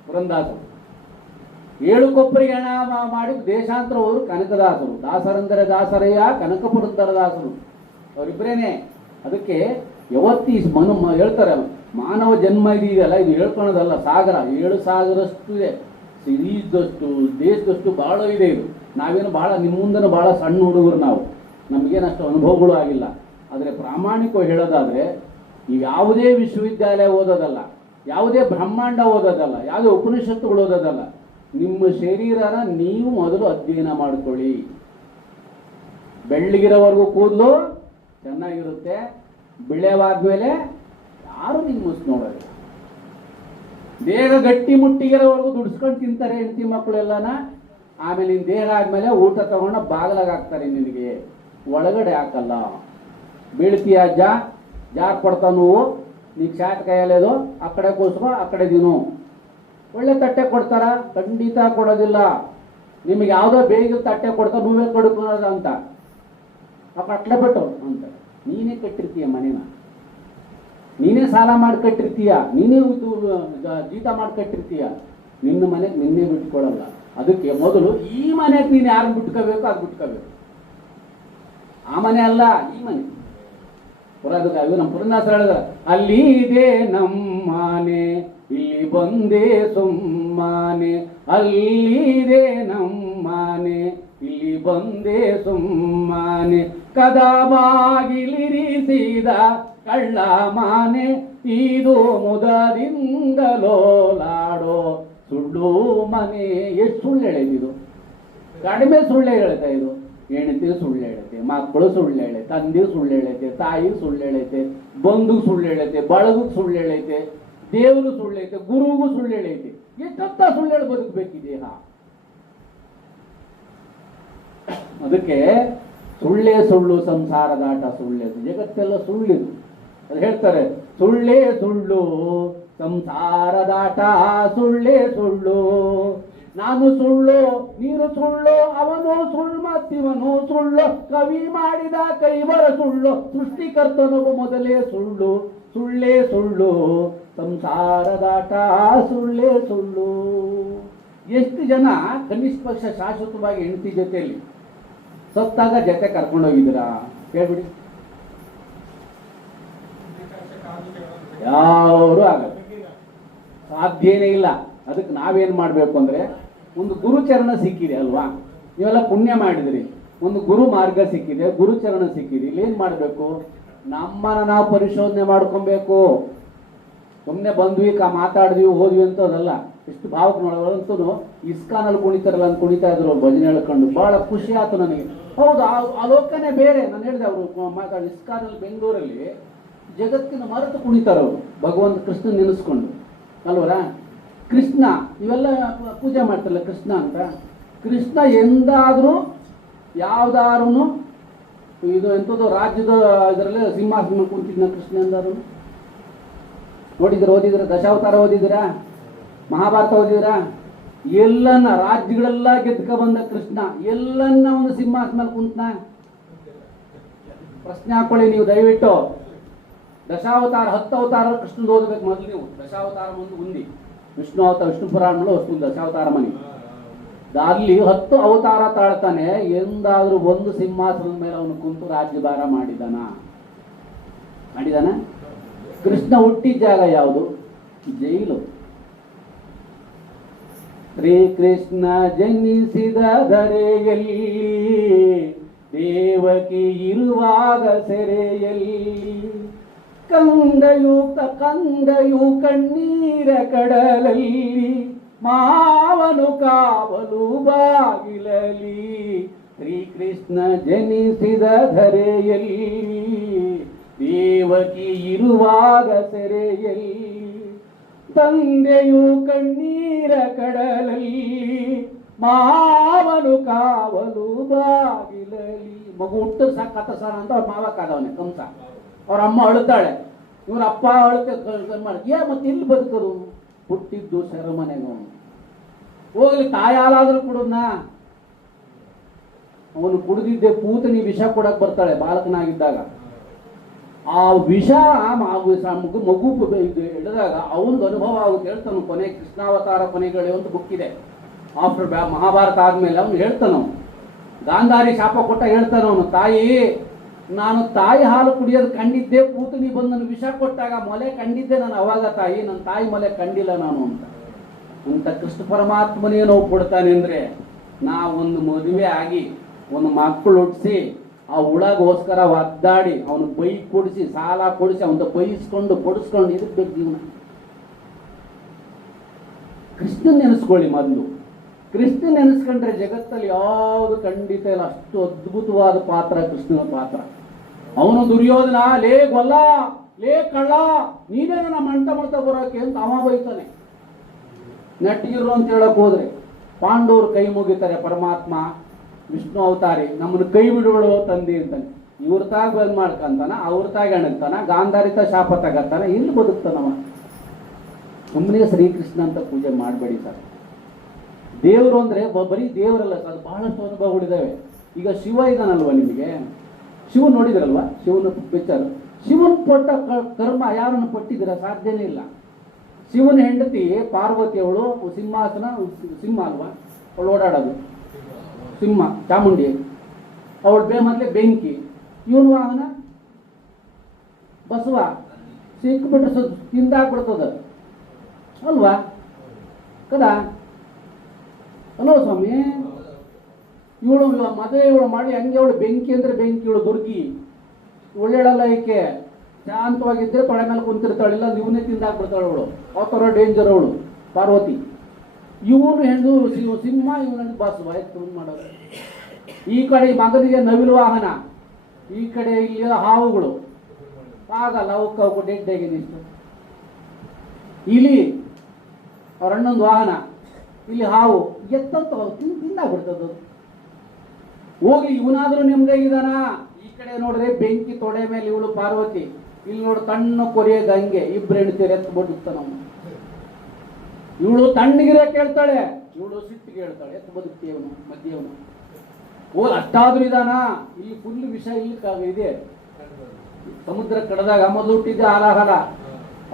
ಪುರಂದಾಸರು. 7 ಕೊಪ್ಪರಿಗೆ ಹಣ ಮಾಡಿ ದೇಶಾಂತರ ಹೋದ್ರು ಕನಕದಾಸರು. ದಾಸರಂದರೆ ದಾಸರಯ್ಯ, ಕನಕ ಪುರಂದರ ದಾಸರು ಅವರಿಬ್ಬರೇನೆ. ಅದಕ್ಕೆ ಯಾವತ್ತಿ ಹೇಳ್ತಾರೆ, ಮಾನವ ಜನ್ಮ ಇದೆಯಲ್ಲ, ಇದು ಹೇಳ್ಕೊಳೋದಲ್ಲ, ಸಾಗರ 7 ಸಾವಿರಷ್ಟು ಇದೆ, ಸಿರೀಸ್ದಷ್ಟು ದೇಶದಷ್ಟು ಬಹಳ ಇದೆ. ಇದು ನಾವೇನು ಬಹಳ ನಿಮ್ಮ ಮುಂದೆನೂ ಬಹಳ ಸಣ್ಣ ಹುಡುಗರು, ನಾವು ನಮಗೇನಷ್ಟು ಅನುಭವಗಳು ಆಗಿಲ್ಲ. ಆದರೆ ಪ್ರಾಮಾಣಿಕವಾಗಿ ಹೇಳೋದಾದರೆ ನೀವು ಯಾವುದೇ ವಿಶ್ವವಿದ್ಯಾಲಯ ಓದೋದಲ್ಲ, ಯಾವುದೇ ಬ್ರಹ್ಮಾಂಡ ಓದೋದಲ್ಲ, ಯಾವುದೇ ಉಪನಿಷತ್ತುಗಳು ಓದೋದಲ್ಲ, ನಿಮ್ಮ ಶರೀರನ ನೀವು ಮೊದಲು ಅಧ್ಯಯನ ಮಾಡಿಕೊಳ್ಳಿ. ಬೆಳ್ಳಗಿರೋವರೆಗೂ ಕೂದಲು ಚೆನ್ನಾಗಿರುತ್ತೆ, ಬಿಳೆವಾದ್ಮೇಲೆ ಯಾರು ನಿಮ್ಮ ಮುಸ್ ನೋಡೋದಿಲ್ಲ. ದೇಹ ಗಟ್ಟಿ ಮುಟ್ಟಿಗಿರೋವರೆಗೂ ದುಡಿಸ್ಕೊಂಡು ತಿಂತಾರೆ ಹೆಂಡತಿ ಮಕ್ಕಳೆಲ್ಲನ. ಆಮೇಲೆ ನಿನ್ನ ದೇಹ ಆದಮೇಲೆ ಊಟ ತಗೊಂಡು ಬಾಗಿಲಾಗ ಹಾಕ್ತಾರೆ, ನಿನಗೆ ಒಳಗಡೆ ಹಾಕಲ್ಲ. ಬೀಳ್ತೀಯ ಜಾಕ್ ಕೊಡ್ತಾವ ನೀವು, ನೀನು ಶಾಟ್ ಕೈಯಲ್ಲೇದು ಆ ಕಡೆ ಕೂಸ್ಕೊ, ಆ ಕಡೆ ದಿನು ಒಳ್ಳೆ ತಟ್ಟೆ ಕೊಡ್ತಾರ? ಖಂಡಿತ ಕೊಡೋದಿಲ್ಲ. ನಿಮಗೆ ಯಾವುದೋ ಬೇಗ ತಟ್ಟೆ ಕೊಡ್ತಾ ನೀವೇ ಕೊಡ್ಕೊಳ್ಳೋದ ಅಂತ ಅಟ್ಲೆ ಬಿಟ್ಟು ಅಂತ ನೀನೇ ಕಟ್ಟಿರ್ತೀಯ ಮನೇನ, ನೀನೇ ಸಾಲ ಮಾಡಿ ಕಟ್ಟಿರ್ತೀಯ, ನೀನೇ ಜೀತ ಮಾಡಿ ಕಟ್ಟಿರ್ತೀಯ, ನಿನ್ನ ಮನೆಗೆ ನಿನ್ನೆ ಬಿಟ್ಕೊಡಲ್ಲ. ಅದಕ್ಕೆ ಮೊದಲು ಈ ಮನೆಗೆ ನೀನು ಯಾರು ಬಿಟ್ಕೋಬೇಕು ಅದು ಬಿಟ್ಕೋಬೇಕು. ಆ ಮನೆ ಅಲ್ಲ, ಈ ಮನೆ. ನಮ್ಮ ಪುರಂದಾಸರು ಹೇಳಿದ, ಅಲ್ಲಿ ಇದೆ ನಮ್ಮನೆ ಇಲ್ಲಿ ಬಂದೆ ಸುಮ್ಮನೆ, ಅಲ್ಲಿದೆ ನಮ್ಮನೆ ಇಲ್ಲಿ ಬಂದೆ ಸುಮ್ಮನೆ, ಕದಾ ಬಾಗಿಲಿರಿಸಿದ ಕಳ್ಳ ಮಾನೆ ಇದು ಮುದದಿಂದಲೋಲಾಡೋ ಸುಳ್ಳು ಮನೆ. ಎಷ್ಟು ಸುಳ್ಳು ಹೇಳಿದ್ದು, ಕಡಿಮೆ ಸುಳ್ಳು ಹೇಳ್ತಾ ಇದು. ಹೆಂಡತಿ ಸುಳ್ಳು ಹೇಳೈತೆ, ಮಕ್ಕಳು ಸುಳ್ಳು ಹೇಳೈತೆ, ತಂದೆ ಸುಳ್ಳು ಹೇಳೈತೆ, ತಾಯಿ ಸುಳ್ಳು ಹೇಳೈತೆ, ಬಂಧು ಸುಳ್ಳು ಹೇಳೈತೆ, ಬಳಗಕ್ಕೆ ಸುಳ್ಳು ಹೇಳೈತೆ, ದೇವರು ಸುಳ್ಳು ಹೇಳೈತೆ, ಗುರುಗೂ ಸುಳ್ಳು ಹೇಳೈತೆ. ಎಷ್ಟೊತ್ತ ಸುಳ್ಳು ಹೇಳಿ ಬದುಕಬೇಕು ದೇಹ. ಅದಕ್ಕೆ ಸುಳ್ಳೇ ಸುಳ್ಳು ಸಂಸಾರದಾಟ ಸುಳ್ಳೆ, ಜಗತ್ತೆಲ್ಲ ಸುಳ್ಳಿದು. ಅದು ಹೇಳ್ತಾರೆ, ಸುಳ್ಳೇ ಸುಳ್ಳು ಸಂಸಾರದಾಟ ಸುಳ್ಳೇ ಸುಳ್ಳು, ನಾನು ಸುಳ್ಳು ನೀನು ಸುಳ್ಳು ಅವನು ಸುಳ್ಳು ಮತ್ತಿವನು ಸುಳ್ಳು, ಕವಿ ಮಾಡಿದ ಕೈವರ ಸುಳ್ಳು ಸೃಷ್ಟಿಕರ್ತನೊಬ್ಬ ಮೊದಲೇ ಸುಳ್ಳು, ಸುಳ್ಳೇ ಸುಳ್ಳು ಸಂಸಾರದಾಟ ಸುಳ್ಳೇ ಸುಳ್ಳು. ಎಷ್ಟು ಜನ ಕನಿಷ್ಠ ಪಕ್ಷ ಶಾಶ್ವತವಾಗಿ ಹೆಂಡತಿ ಜೊತೆಯಲ್ಲಿ ಸತ್ತಾಗ ಜೊತೆ ಕರ್ಕೊಂಡೋಗಿದ್ದೀರಾ ಹೇಳ್ಬಿಡಿ? ಯಾರು ಆಗಲ್ಲ, ಸಾಧ್ಯನೇ ಇಲ್ಲ. ಅದಕ್ಕೆ ನಾವೇನು ಮಾಡಬೇಕು ಅಂದರೆ, ಒಂದು ಗುರುಚರಣ ಸಿಕ್ಕಿದೆ ಅಲ್ವಾ, ನೀವೆಲ್ಲ ಪುಣ್ಯ ಮಾಡಿದ್ರಿ, ಒಂದು ಗುರು ಮಾರ್ಗ ಸಿಕ್ಕಿದೆ, ಗುರುಚರಣ ಸಿಕ್ಕಿದೆ. ಇಲ್ಲೇನು ಮಾಡಬೇಕು, ನಮ್ಮನ್ನು ನಾವು ಪರಿಶೋಧನೆ ಮಾಡ್ಕೊಬೇಕು. ಸುಮ್ಮನೆ ಬಂದ್ವಿ ಮಾತಾಡಿದ್ವಿ ಹೋದ್ವಿ ಅಂತ ಅದಲ್ಲ. ಎಷ್ಟು ಭಾವಕ್ಕೆ ನೋಡೋದಂತೂ ಇಸ್ಕಾನಲ್ಲಿ ಕುಣಿತಾರಲ್ಲ ಅಂತ ಕುಣಿತಾ ಇದ್ರು ಭಜನೆ ಹೇಳ್ಕೊಂಡು, ಭಾಳ ಖುಷಿ ಆಯ್ತು ನನಗೆ. ಹೌದು, ಆ ಲೋಕನೇ ಬೇರೆ. ನಾನು ಹೇಳಿದೆ, ಅವರು ಮಾತಾಡಿ ಇಸ್ಕಾನಲ್ಲಿ ಬೆಂಗಳೂರಲ್ಲಿ ಜಗತ್ತಿನ ಮರೆತು ಕುಣಿತಾರವರು, ಭಗವಂತ ಕೃಷ್ಣ ನೆನೆಸ್ಕೊಂಡು ಅಲ್ವರಾ. ಕೃಷ್ಣ ಇವೆಲ್ಲ ಪೂಜೆ ಮಾಡ್ತಾರಲ್ಲ ಕೃಷ್ಣ ಅಂತ. ಕೃಷ್ಣ ಎಂದಾದರೂ ಯಾವ್ದಾರು ಇದು ಎಂಥದ್ದು ರಾಜ್ಯದ ಇದರಲ್ಲಿ ಸಿಂಹಾಸನ ಕುಂತಿದ್ನ ಕೃಷ್ಣ ಎಂದಾದ್ರು ನೋಡಿದ್ರೆ? ಓದಿದ್ರೆ? ದಶಾವತಾರ ಓದಿದ್ದೀರಾ? ಮಹಾಭಾರತ ಓದಿದ್ದೀರಾ? ಎಲ್ಲನ್ನ ರಾಜ್ಯಗಳೆಲ್ಲ ಗೆದ್ಕ ಬಂದ ಕೃಷ್ಣ ಎಲ್ಲನ್ನ ಒಂದು ಸಿಂಹಾಸನ ಕುಂತನ? ಪ್ರಶ್ನೆ ಹಾಕೊಳ್ಳಿ ನೀವು ದಯವಿಟ್ಟು. ದಶಾವತಾರ 10 ಅವತಾರ ಕೃಷ್ಣನ್ ಓದಬೇಕು ಮೊದಲು ನೀವು. ದಶಾವತಾರ ಮುಂದೆ ವಿಷ್ಣು ಅವತಾರ, ವಿಷ್ಣು ಪುರಾಣಗಳು ಅಷ್ಟು ದಶಾವತಾರ ಮನೆ. ಅಲ್ಲಿ 10 ಅವತಾರ ತಾಳ್ತಾನೆ. ಎಂದಾದ್ರೂ ಒಂದು ಸಿಂಹಾಸನದ ಮೇಲೆ ಅವನು ಕುಂತು ರಾಜ್ಯಭಾರ ಮಾಡಿದಾನ? ಕೃಷ್ಣ ಹುಟ್ಟಿದ ಜಾಗ ಯಾವುದು? ಜೈಲು. ಶ್ರೀಕೃಷ್ಣ ಜನಿಸಿದ ಧರೆಯಲ್ಲಿ, ದೇವಕಿ ಇರುವಾಗ ಸೆರೆಯಲ್ಲಿ, ಕಂದಯು ಕಣ್ಣೀರ ಕಡಲಲ್ಲಿ ಮಾವನು ಕಾವಲು ಬಾಗಿಲಲಿ, ಶ್ರೀಕೃಷ್ಣ ಜನಿಸಿದ ಧರೆಯಲ್ಲಿ, ದೇವಕಿ ಇರುವಾಗ ಸೆರೆಯಲ್ಲಿ, ತಂದೆಯು ಕಣ್ಣೀರ ಕಡಲಲ್ಲಿ, ಮಾವನು ಕಾವಲು ಬಾಗಿಲಲಿ. ಮಗು ಹುಟ್ಟು ಕಥಸಾನ ಅಂತ ಅವ್ರ ಮಾವ ಕಾದವನೆ ಕಂಸ. ಅವ್ರ ಅಮ್ಮ ಅಳುತ್ತಾಳೆ, ಇವ್ರ ಅಪ್ಪ ಅಳುತ್ತೆ ಮಾಡಿ ಮತ್ತೆ ಇಲ್ಲಿ ಬದುಕರು. ಹುಟ್ಟಿದ್ದು ಸೆರೆಮನೆಗೆ ಹೋಗ್ಲಿ, ತಾಯಾಲಾದ್ರೂ ಕುಡಿದ್ನ. ಅವನು ಕುಡಿದಿದ್ದೆ ಪೂತನಿ ವಿಷ ಕೊಡಕ್ ಬರ್ತಾಳೆ ಬಾಲಕನಾಗಿದ್ದಾಗ. ಆ ವಿಷ ಮಗು ಹಿಡಿದಾಗ ಅವನಿಗೆ ಅನುಭವ ಆಗುತ್ತೆ. ಹೇಳ್ತಾನು ಕೊನೆ ಕೃಷ್ಣಾವತಾರ ಕೊನೆಗಳೇ ಒಂದು ಬುಕ್ ಇದೆ, ಆಫ್ಟರ್ ಮಹಾಭಾರತ ಆದ್ಮೇಲೆ ಅವನು ಹೇಳ್ತಾನು, ಗಾಂಧಾರಿ ಶಾಪ ಕೊಟ್ಟ ಹೇಳ್ತಾನ ಅವನು, ತಾಯಿ ನಾನು ತಾಯಿ ಹಾಲು ಕುಡಿಯೋದು ಕಂಡಿದ್ದೆ, ಪೂತನಿ ಬಂದು ನನಗೆ ವಿಷ ಕೊಟ್ಟಾಗ ಮೊಲೆ ಕಂಡಿದ್ದೆ ನಾನು ಅವಾಗ ತಾಯಿ, ನನ್ನ ತಾಯಿ ಮೊಲೆ ಕಂಡಿಲ್ಲ ನಾನು ಅಂತ ಕೃಷ್ಣ ಪರಮಾತ್ಮನೇನೋ ಕೊಡ್ತಾನೆ ಅಂದ್ರೆ, ನಾವೊಂದು ಮದುವೆ ಆಗಿ ಒಂದು ಮಕ್ಕಳು ಹುಟ್ಟಿಸಿ ಆ ಹುಳಗೋಸ್ಕರ ಒದ್ದಾಡಿ ಅವನು ಬೈ ಕೊಡಿಸಿ ಸಾಲ ಕೊಡಿಸಿ ಅವನ ಬೈಸ್ಕೊಂಡು ಕೊಡಿಸ್ಕೊಂಡು ಇದಕ್ಕೆ ಬೇಕು ಜೀವನ. ಕೃಷ್ಣ ನೆನೆಸ್ಕೊಳ್ಳಿ ಮೊದಲು. ಕೃಷ್ಣ ನೆನೆಸ್ಕೊಂಡ್ರೆ ಜಗತ್ತಲ್ಲಿ ಯಾವುದು ಖಂಡಿತ ಇಲ್ಲ. ಅಷ್ಟು ಅದ್ಭುತವಾದ ಪಾತ್ರ ಕೃಷ್ಣನ ಪಾತ್ರ. ಅವನು ದುರ್ಯೋಧನ, ಲೇ ಗೊಲ್ಲ, ಲೇ ಕಳ್ಳ, ನೀನೇ ನನ್ನ ಮಂಟ ಮಾಡ್ತಾ ಬರೋಕೆ ಅಂತ ಅವ ಬೈತಾನೆ. ನೆಟ್ಟಿಗಿರು ಅಂತ ಹೇಳಕ್ ಹೋದ್ರೆ ಪಾಂಡವರು ಕೈ ಮುಗಿತಾರೆ, ಪರಮಾತ್ಮ ವಿಷ್ಣು ಅವತಾರಿ ನಮ್ಮನ್ನು ಕೈ ಬಿಡುವಳು ತಂದೆ ಅಂತಾನೆ. ಇವ್ರ ತಾಗ ಬಂದ್ ಮಾಡ್ಕೊಂತಾನ, ಅವ್ರ ತಾಗ ಅಣಗ್ತಾನ, ಗಾಂಧಾರಿತ ಶಾಪ ತಗತ್ತಾನ, ಎಲ್ಲಿ ಬದುಕ್ತಾನವ? ಸುಮ್ಮನೆ ಶ್ರೀಕೃಷ್ಣ ಅಂತ ಪೂಜೆ ಮಾಡಬೇಡಿ ಸರ್. ದೇವರು ಅಂದ್ರೆ ಬರೀ ದೇವರಲ್ಲ ಸರ್, ಬಹಳಷ್ಟು ಅನುಭವಗಳಿದ್ದಾವೆ. ಈಗ ಶಿವ ಇದಾನಲ್ವ, ನಿಮಗೆ ಶಿವನ್ ನೋಡಿದ್ರಲ್ವ, ಶಿವನ ಪಿಕ್ಚರ್. ಶಿವನ್ ಪಟ್ಟ ಕರ್ಮ ಯಾರನ್ನು ಪಟ್ಟಿದ್ದೀರ? ಸಾಧ್ಯನೇ ಇಲ್ಲ. ಶಿವನ ಹೆಂಡತಿ ಪಾರ್ವತಿ, ಅವಳು ಸಿಂಹಾಸನ, ಸಿಂಹ ಅಲ್ವಾ ಅವಳು ಓಡಾಡೋದು, ಸಿಂಹ ಚಾಮುಂಡಿ, ಅವಳು ಮೊದಲೇ ಬೆಂಕಿ, ಇವನು ವಾಹನ ಬಸವ, ಸಿಕ್ಬಿಟ್ಟು ತಿಂದಾಕ್ಬಿಡ್ತದ ಅಲ್ವಾ ಕದಾ? ಅಲೋ ಸ್ವಾಮಿ, ಇವಳು ಮದುವೆ ಇವಳು ಮಾಡಿ ಹಂಗೆ, ಅವಳು ಬೆಂಕಿ ಅಂದ್ರೆ ಬೆಂಕಿ, ಇವಳು ದುರ್ಗಿ, ಒಳ್ಳೆಯಲ್ಲ. ಏಕೆ ಶಾಂತವಾಗಿದ್ದರೆ ತೊಳೆ ಮೇಲೆ ಕುಂತಿರ್ತಾಳೆ, ಇಲ್ಲ ಇವನೇ ತಿಂದಾಕ್ಬಿಡ್ತಾಳೆ ಅವಳು. ಆ ಥರ ಡೇಂಜರ್ ಅವಳು ಪಾರ್ವತಿ. ಇವನು ಹೆಣ್ಣು ಸಿಂಹ, ಇವನು ಬಸವ, ಆಯ್ತು ಮಾಡೋದು. ಈ ಕಡೆ ಮಗನಿಗೆ ನವಿಲು ವಾಹನ, ಈ ಕಡೆ ಇಲ್ಲಿ ಹಾವುಗಳು, ಆಗಲ್ಲ ಅವಕ್ಕೆ ಡೆಡ್ ಆಗಿದೆ ಇಷ್ಟು. ಇಲಿ ಅವ್ರ ಅಣ್ಣೊಂದು ವಾಹನ, ಇಲ್ಲಿ ಹಾವು ಎತ್ತಂತ ತಿಂದಾಗ್ಬಿಡ್ತದ. ಹೋಗ್ಲಿ, ಇವನಾದ್ರೂ ನೆಮ್ಮದಿಯಾಗಿದ್ದಾನ. ಈ ಕಡೆ ನೋಡ್ರೆ ಬೆಂಕಿ ತೊಡೆ ಮೇಲೆ ಇವಳು ಪಾರ್ವತಿ, ಇಲ್ಲಿ ನೋಡು ತಣ್ಣ ಕೊರಿಯ ಗಂಗೆ, ಇಬ್ರು ಹೆಣ್ತೀರಿ ಎತ್ಬಿಡ್ತಾನ. ಇವಳು ತಣ್ಣಗಿರ ಕೇಳ್ತಾಳೆ, ಇವಳು ಸಿಟ್ಟಿಗೆ ಹೇಳ್ತಾಳೆ, ಎತ್ತು ಬದುಕ್ತೀವನು ಮಧ್ಯವನು. ಹೋಗ್ ಅಷ್ಟಾದ್ರೂ ಇದಾನ. ಇಲ್ಲಿ ಫುಲ್ ವಿಷ ಇಲ್ಲಿ ಇದೆ. ಸಮುದ್ರ ಕಡದಾಗ ಮೊದಲು ಹುಟ್ಟಿದ್ದೆ ಆಲಾಹಲ,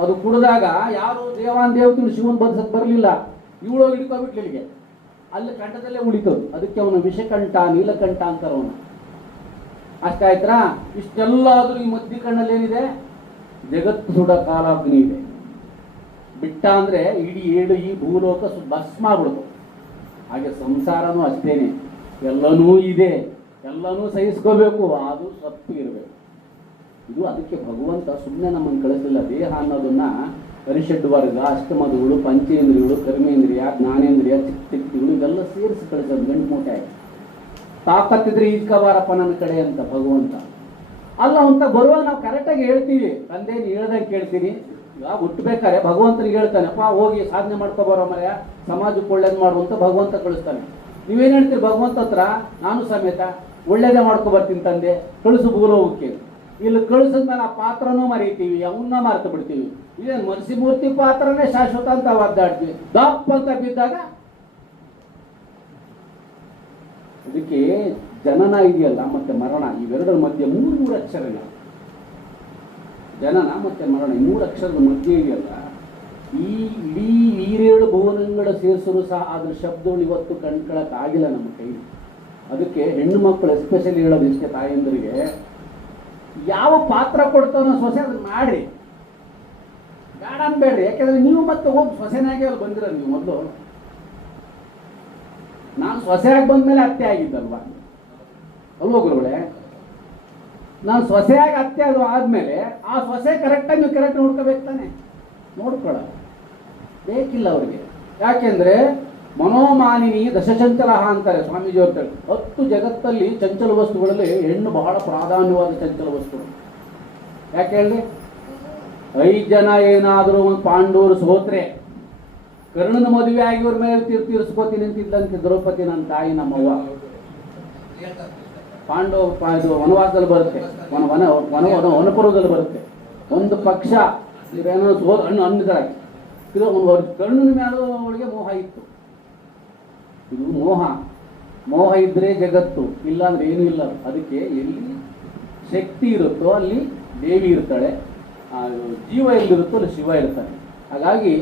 ಅದು ಕುಡಿದಾಗ ಯಾರು ದೇವಾನ್ ದೇವತೆಗಳು ಶಿವನ್ ಬದುಸಕ್ ಬರಲಿಲ್ಲ. ಇವಳು ಹಿಡ್ಕೊಬಿಟ್ಲು ಇಲ್ಲಿಗೆ, ಅಲ್ಲಿ ಕಂಠದಲ್ಲೇ ಉಳಿತದು. ಅದಕ್ಕೆ ಅವನು ವಿಷಕಂಠ, ನೀಲಕಂಠ ಅಂತಾರ ಅವನು. ಅಷ್ಟಾಯ್ತಾ? ಇಷ್ಟೆಲ್ಲ ಆದ್ರೂ ಈ ಮಧ್ಯ ಕಣ್ಣಲ್ಲಿ ಏನಿದೆ? ಜಗತ್ತು ಸುಡ ಕಾಲಾಗ್ನಿ ಇದೆ. ಬಿಟ್ಟ ಅಂದ್ರೆ ಇಡೀ ಏಳು ಈ ಭೂಲೋಕ ಭಸ್ಮ ಆಗ್ಬಿಡ್ತು. ಹಾಗೆ ಸಂಸಾರನೂ ಅಷ್ಟೇನೆ, ಎಲ್ಲನೂ ಇದೆ, ಎಲ್ಲನೂ ಸಹಿಸ್ಕೋಬೇಕು, ಅದು ಸತ್ತು ಇರಬೇಕು. ಇದು ಅದಕ್ಕೆ ಭಗವಂತ ಸುಮ್ಮನೆ ನಮ್ಮನ್ನು ಕಳಿಸಲಿಲ್ಲ. ದೇಹ ಅನ್ನೋದನ್ನ ಪರಿಷಡ್ ವರ್ಗ, ಅಷ್ಟಮದುಗಳು, ಪಂಚೇಂದ್ರಿಯಗಳು, ಕರ್ಮೇಂದ್ರಿಯ, ಜ್ಞಾನೇಂದ್ರಿಯ, ಚಿತ್ತಿಗಳು ಇವೆಲ್ಲ ಸೇರಿಸಿ ಕಳಿಸೋದು ಗಂಟು ಮೂಟೆ ಆಯ್ತು. ತಾಕತ್ತಿದ್ರೆ ಈಜ್ಕಬಾರಪ್ಪ ನನ್ನ ಕಡೆ ಅಂತ ಭಗವಂತ ಅಲ್ಲ ಅಂತ ಬರುವಾಗ ನಾವು ಕರೆಕ್ಟಾಗಿ ಹೇಳ್ತೀವಿ, ತಂದೆ ನೀ ಹೇಳ್ದಂಗೆ ಕೇಳ್ತೀನಿ. ಈಗ ಹುಟ್ಟಬೇಕಾರೆ ಭಗವಂತನಿಗೆ ಹೇಳ್ತಾನೆ, ಅಪ್ಪ ಹೋಗಿ ಸಾಧನೆ ಮಾಡ್ಕೊಬರೋ ಮರೆಯ, ಸಮಾಜಕ್ಕೆ ಒಳ್ಳೇದು ಮಾಡುವಂತ ಭಗವಂತ ಕಳಿಸ್ತಾನೆ. ನೀವೇನು ಹೇಳ್ತೀರಿ ಭಗವಂತ ಹತ್ರ? ನಾನು ಸಮೇತ ಒಳ್ಳೇದೇ ಮಾಡ್ಕೊಬರ್ತೀನಿ ತಂದೆ, ಕಳಿಸು ಭೂಲೋಕಕ್ಕೆ. ಇಲ್ಲಿ ಕಳಿಸಿದ್ಮೇಲೆ ಆ ಪಾತ್ರನೂ ಮರೀತೀವಿ, ಅವನ್ನ ಮರೆತು ಬಿಡ್ತೀವಿ. ಇದೇನು ಮನಸ್ಸಿಮೂರ್ತಿ ಪಾತ್ರನೇ ಶಾಶ್ವತ ಅಂತ ಒದ್ದಾಡ್ತೀವಿ. ದಪ್ಪ ಅಂತ ಬಿದ್ದಾಗ ಇದಕ್ಕೆ ಜನನ ಇದೆಯಲ್ಲ ಮತ್ತೆ ಮರಣ, ಇವೆರಡರ ಮಧ್ಯೆ ಮೂರು ಅಕ್ಷರಗಳ ಜನನ ಮತ್ತೆ ಮರಣ, ಈ ಮೂರು ಅಕ್ಷರದ ಮಧ್ಯೆ ಇದೆಯಲ್ಲ, ಈ ಇಡೀ ಈರೇಳು ಭುವನಗಳ ಸೇರಿಸಲು ಸಹ ಅದ್ರ ಶಬ್ದಗಳು ಇವತ್ತು ಕಂಡ್ಕೊಳಕ್ ಆಗಿಲ್ಲ ನಮ್ಮ ಕೈ. ಅದಕ್ಕೆ ಹೆಣ್ಣು ಮಕ್ಕಳು ಎಸ್ಪೆಷಲಿ ಹೇಳೋದು ಇಷ್ಟೇ, ತಾಯಂದ್ರಿಗೆ ಯಾವ ಪಾತ್ರ ಕೊಡ್ತಾನೋ ಸೊಸೆ ಅದನ್ನ ಮಾಡ್ರಿ, ಬೇಡ ಅನ್ಬೇಡ್ರಿ. ಯಾಕೆಂದ್ರೆ ನೀವು ಮತ್ತೆ ಹೋಗಿ ಸೊಸೆನಾಗೆ ಅಲ್ಲಿ ಬಂದಿರ. ನೀವು ಮೊದಲು ನಾನು ಸೊಸೆಯಾಗಿ ಬಂದ್ಮೇಲೆ ಅತ್ತೆ ಆಗಿದ್ದಲ್ವಾ ಅಲ್ವ ಗುರುಗಳೇ? ನಾನು ಸೊಸೆಯಾಗಿ ಅತ್ತೆ ಅದು ಆದ್ಮೇಲೆ ಆ ಸೊಸೆ ಕರೆಕ್ಟಾಗಿ ನೀವು ಕರೆಕ್ಟ್ ನೋಡ್ಕೋಬೇಕು ತಾನೆ. ನೋಡ್ಕೊಳ್ಳ ಬೇಕಿಲ್ಲ ಅವ್ರಿಗೆ. ಯಾಕೆಂದ್ರೆ ಮನೋಮಾನಿನಿ ದಶಚಂಚಲ ಅಂತಾರೆ ಸ್ವಾಮೀಜಿಯವ್ರ. 10 ಜಗತ್ತಲ್ಲಿ ಚಂಚಲ ವಸ್ತುಗಳಲ್ಲಿ ಹೆಣ್ಣು ಬಹಳ ಪ್ರಾಧಾನ್ಯವಾದ ಚಂಚಲ ವಸ್ತುಗಳು. ಯಾಕೆ ಹೇಳಿ, 5 ಜನ ಏನಾದರೂ ಒಂದು ಪಾಂಡವರು ಸೋತ್ರೆ ಕರ್ಣನ ಮದುವೆ ಆಗಿ ಇವ್ರ ಮೇಲೆ ತೀರ್ಸ್ಕೋತೀನಿ ಅಂತಿದ್ದಂತೆ ದ್ರೌಪದಿ, ನನ್ನ ತಾಯಿ ನಮ್ಮವ್ವ. ಇದು ವನವಾಸದಲ್ಲಿ ಬರುತ್ತೆ, ವನಪುರದಲ್ಲಿ ಬರುತ್ತೆ. ಒಂದು ಪಕ್ಷ ಇವೇನೋ ಅನ್ನಿದ್ದಾರೆ, ಇದು ಕರ್ಣನ ಮೇಲೆ ಅವಳಿಗೆ ಮೋಹ ಇತ್ತು. ಇದು ಮೋಹ ಇದ್ರೆ ಜಗತ್ತು, ಇಲ್ಲ ಅಂದ್ರೆ ಏನೂ ಇಲ್ಲ. ಅದಕ್ಕೆ ಎಲ್ಲಿ ಶಕ್ತಿ ಇರುತ್ತೋ ಅಲ್ಲಿ ದೇವಿ ಇರ್ತಾಳೆ, ಜೀವ ಎಲ್ಲಿರುತ್ತೋ ಅಲ್ಲಿ ಶಿವ ಇರ್ತಾನೆ. ಹಾಗಾಗಿ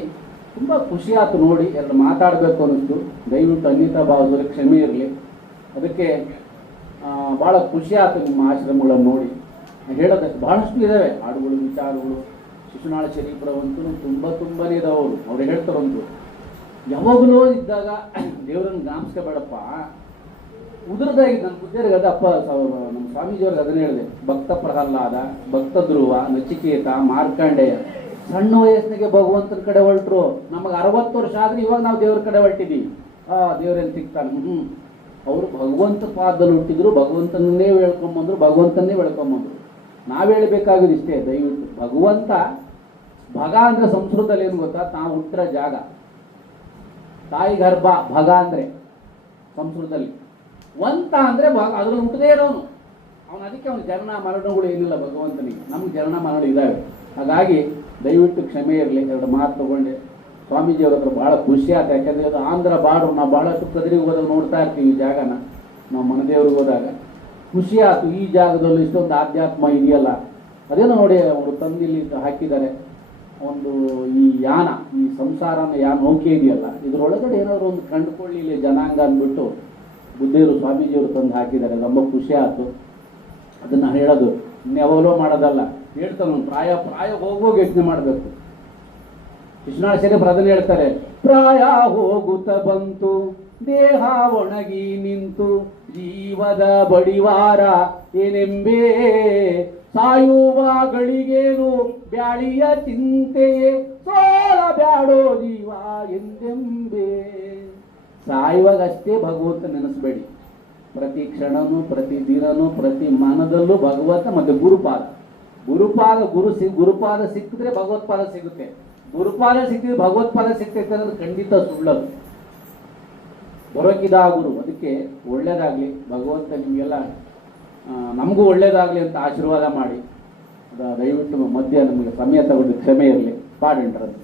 ತುಂಬ ಖುಷಿ ಆಯ್ತು ನೋಡಿ, ಎರಡು ಮಾತಾಡಬೇಕು ಅನ್ನಿಸ್ತು. ದಯವಿಟ್ಟು ಅನ್ಯತಾ ಭಾವದಲ್ಲಿ ಕ್ಷಮೆ ಇರಲಿ. ಅದಕ್ಕೆ ಭಾಳ ಖುಷಿ ಆಯ್ತು ನಿಮ್ಮ ಆಶ್ರಮಗಳನ್ನು ನೋಡಿ. ಹೇಳೋದಕ್ಕೆ ಭಾಳಷ್ಟು ಇದ್ದಾವೆ ಹಾಡುಗಳು, ವಿಚಾರಗಳು. ಶಿಶುನಾಳ ಶರೀಫರವಂತೂ ತುಂಬನೇ ಇದಾವೆ. ಅವ್ರು ಹೇಳ್ತಾರಂತು, ಯಾವಾಗಲೂ ಇದ್ದಾಗ ದೇವರನ್ನು ಗಾಮಿಸ್ಕೋಬೇಡಪ್ಪ. ಉದುರದಾಗಿ ನನ್ನ ಬುದ್ಧಿಯರಿಗೆ ಅದಪ್ಪ, ನಮ್ಮ ಸ್ವಾಮೀಜಿಯವ್ರಿಗೆ ಅದನ್ನೇ ಹೇಳಿದೆ. ಭಕ್ತ ಪ್ರಹ್ಲಾದ, ಭಕ್ತ ಧ್ರುವ, ನಚಿಕೇತ, ಮಾರ್ಕಂಡೇಯ ಸಣ್ಣ ವಯಸ್ಸಿನಾಗೆ ಭಗವಂತನ ಕಡೆ ಹೊರಟರು. ನಮಗೆ 60 ವರ್ಷ ಆದ್ರೆ ಇವಾಗ ನಾವು ದೇವ್ರ ಕಡೆ ಹೊರಟಿದ್ದೀವಿ. ದೇವ್ರೇನು ಸಿಗ್ತಾನೆ? ಅವರು ಭಗವಂತ ಪಾದದಲ್ಲಿ ಹುಟ್ಟಿದ್ರು, ಭಗವಂತನನ್ನೇ ಹೇಳ್ಕೊಂಬಂದ್ರು, ಭಗವಂತನ್ನೇ ಬೆಳ್ಕೊಂಬಂದ್ರು. ನಾವು ಹೇಳಬೇಕಾಗಿದ್ದು ಇಷ್ಟೇ, ದಯವಿಟ್ಟು ಭಗವಂತ. ಭಗ ಅಂದ್ರೆ ಸಂಸ್ಕೃತದಲ್ಲಿ ಏನು ಗೊತ್ತಾ, ತಾವು ಹುಟ್ಟಿರೋ ಜಾಗ, ತಾಯಿ ಗರ್ಭ. ಭಗ ಅಂದ್ರೆ ಸಂಸ್ಕೃತದಲ್ಲಿ. ವಂತ ಅಂದ್ರೆ ಅದ್ರಲ್ಲಿ ಹುಟ್ಟದೇ ಇರೋನು ಅವನು. ಅದಕ್ಕೆ ಅವನು ಜನನ ಮರಣಗಳು ಏನಿಲ್ಲ ಭಗವಂತನಿಗೆ. ನಮ್ಗೆ ಜನನ ಮರಣ ಇದ್ದಾವೆ. ಹಾಗಾಗಿ ದಯವಿಟ್ಟು ಕ್ಷಮೆ ಇರಲಿ. 2 ಮಾತು ತಗೊಂಡೆ. ಸ್ವಾಮೀಜಿಯವ್ರ ಹತ್ರ ಭಾಳ ಖುಷಿ ಆಯ್ತು. ಯಾಕಂದರೆ ಅದು ಆಂಧ್ರ ಬಾರ್ಡ್ರು. ನಾವು ಭಾಳಷ್ಟು ಕದ್ರಿಗೆ ಹೋದಾಗ ನೋಡ್ತಾ ಇರ್ತೀವಿ ಈ ಜಾಗನ. ನಾವು ಮನದೇವ್ರಿಗೆ ಹೋದಾಗ ಖುಷಿ ಆಯ್ತು. ಈ ಜಾಗದಲ್ಲಿ ಇಷ್ಟೊಂದು ಆಧ್ಯಾತ್ಮ ಇದೆಯಲ್ಲ. ಅದೇನೋ ನೋಡಿ, ಅವರು ತಂದಿಲ್ಲಿ ಹಾಕಿದ್ದಾರೆ ಒಂದು ಈ ಯಾನ, ಈ ಸಂಸಾರನ ನೌಕೆ ಇದೆಯಲ್ಲ, ಇದರೊಳಗಡೆ ಏನಾದ್ರು ಒಂದು ಕಂಡುಕೊಳ್ಳಿ ಇಲ್ಲಿ ಜನಾಂಗ ಅಂದ್ಬಿಟ್ಟು ಬುದ್ಧಿಯವರು ಸ್ವಾಮೀಜಿಯವರು ತಂದು ಹಾಕಿದ್ದಾರೆ. ತುಂಬ ಖುಷಿ ಆಯ್ತು. ಅದನ್ನು ಹೇಳೋದು ಯಾವಾಗಲೂ ಮಾಡೋದಲ್ಲ. ಹೇಳ್ತಾನೆ ಪ್ರಾಯ ಹೋಗುವಾಗ ಯೋಚನೆ ಮಾಡಬೇಕು. ಶಿಶುನಾಳ ಶರೀಫರು ಅದನ್ನು ಹೇಳ್ತಾರೆ, ಪ್ರಾಯ ಹೋಗುತ್ತ ಬಂತು ದೇಹ ಒಣಗಿ ನಿಂತು ಜೀವದ ಬಡಿವಾರ ಏನೆಂಬೇ ಸಾಯುವ ಗಳಿಗೇನು ಬ್ಯಾಳಿಯ ಚಿಂತೆಯೇ ಸೋಲ ಬ್ಯಾಡೋ ಜೀವ ಎಂದೆಂಬೇ. ಸಾಯುವಾಗಷ್ಟೇ ಭಗವಂತ ನೆನೆಸ್ಬೇಡಿ. ಪ್ರತಿ ಕ್ಷಣನೂ, ಪ್ರತಿ ದಿನನೂ, ಪ್ರತಿ ಮನದಲ್ಲೂ ಭಗವಂತ ಮತ್ತು ಗುರುಪಾದ. ಗುರುಪಾದ ಸಿಕ್ಕಿದ್ರೆ ಭಗವತ್ಪಾದ ಸಿಗುತ್ತೆ. ಗುರುಪಾದ ಸಿಕ್ಕಿದ್ರೆ ಭಗವತ್ಪಾದ ಸಿಗ್ತೈತೆ ಅನ್ನೋದು ಖಂಡಿತ ಸುಳ್ಳದು. ಬರೋಕಿದ ಗುರು. ಅದಕ್ಕೆ ಒಳ್ಳೇದಾಗಲಿ, ಭಗವಂತ ನಿಮಗೆಲ್ಲ ನಮಗೂ ಒಳ್ಳೇದಾಗಲಿ ಅಂತ ಆಶೀರ್ವಾದ ಮಾಡಿ. ದಯವಿಟ್ಟು ಮಧ್ಯ ನಮಗೆ ಸಮಯ ತಗೊಂಡು ಕ್ಷಮೆ ಇರಲಿ. ಪಾಡಿಂಟ್ರದ್ದು